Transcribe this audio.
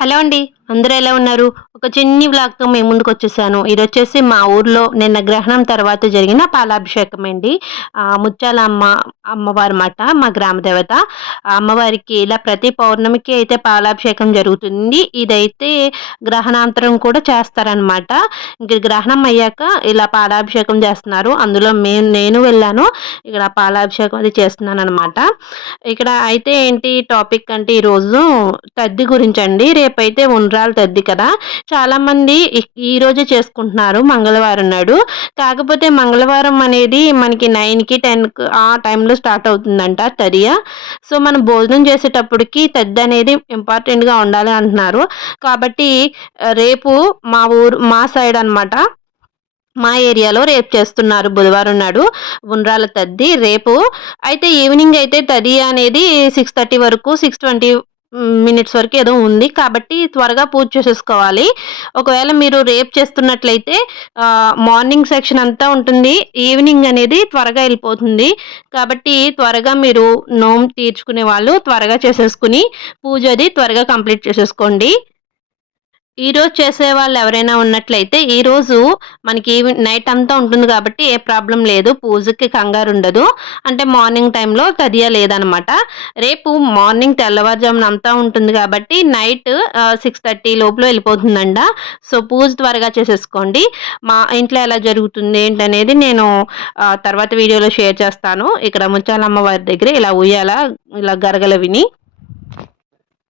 Hello అండి అందరూ ఎలా ఉన్నారు? ఒక చిన్ని బ్లాగ్తో మేము ముందుకు వచ్చేసాను. ఇది వచ్చేసి మా ఊర్లో నిన్న గ్రహణం తర్వాత జరిగిన పాలాభిషేకం అండి. ఆ, ముత్యాల అమ్మ అమ్మవారు మాట మా గ్రామ దేవత. అమ్మవారికి ఇలా ప్రతి పౌర్ణమికి అయితే పాలాభిషేకం జరుగుతుంది. ఇదైతే గ్రహణాంతరం కూడా చేస్తారనమాట ఇంక గ్రహణం అయ్యాక ఇలా పాలాభిషేకం చేస్తున్నారు. అందులో మేము నేను వెళ్ళాను. ఇక్కడ పాలాభిషేకం అది చేస్తున్నాను అనమాట ఇక్కడ అయితే ఏంటి టాపిక్ అంటే ఈరోజు తద్ది గురించి అండి. రేపు రేపైతే ఉండ్రాలు తద్ది కదా. చాలామంది ఈ- ఈ చేసుకుంటున్నారు మంగళవారం నాడు. కాకపోతే మంగళవారం అనేది మనకి నైన్కి టెన్కి ఆ టైంలో స్టార్ట్ అవుతుందంట తదియ. సో మనం భోజనం చేసేటప్పటికి తద్ది అనేది ఇంపార్టెంట్గా ఉండాలి అంటున్నారు. కాబట్టి రేపు మా ఊరు మా సైడ్ అన్నమాట. మా ఏరియాలో రేపు చేస్తున్నారు బుధవారం నాడు ఉండ్రాల తద్ది రేపు. అయితే ఈవినింగ్ అయితే తది అనేది సిక్స్ థర్టీ వరకు సిక్స్ ట్వంటీ మినిట్స్ వరకు ఏదో ఉంది. కాబట్టి త్వరగా పూజ చేసేసుకోవాలి. ఒకవేళ మీరు రేపు చేస్తున్నట్లయితే మార్నింగ్ సెక్షన్ అంతా ఉంటుంది. ఈవినింగ్ అనేది త్వరగా వెళ్ళిపోతుంది. కాబట్టి త్వరగా మీరు నోమ్ తీర్చుకునే వాళ్ళు త్వరగా చేసేసుకుని పూజ అది త్వరగా కంప్లీట్ చేసేసుకోండి. ఈరోజు చేసే వాళ్ళు ఎవరైనా ఉన్నట్లయితే ఈరోజు మనకి నైట్ అంతా ఉంటుంది కాబట్టి ఏ ప్రాబ్లం లేదు పూజకి కంగారు ఉండదు. అంటే మార్నింగ్ టైంలో తదియా లేదనమాట. రేపు మార్నింగ్ తెల్లవారుజామున అంతా ఉంటుంది కాబట్టి నైట్ సిక్స్ థర్టీ లోపల వెళ్ళిపోతుందండ సో పూజ త్వరగా చేసేసుకోండి. మా ఇంట్లో ఎలా జరుగుతుంది ఏంటనేది నేను తర్వాత వీడియోలో షేర్ చేస్తాను. ఇక్కడ ముచ్చాలమ్మ వారి దగ్గర ఇలా ఉయ్యాల ఇలా గరగల విని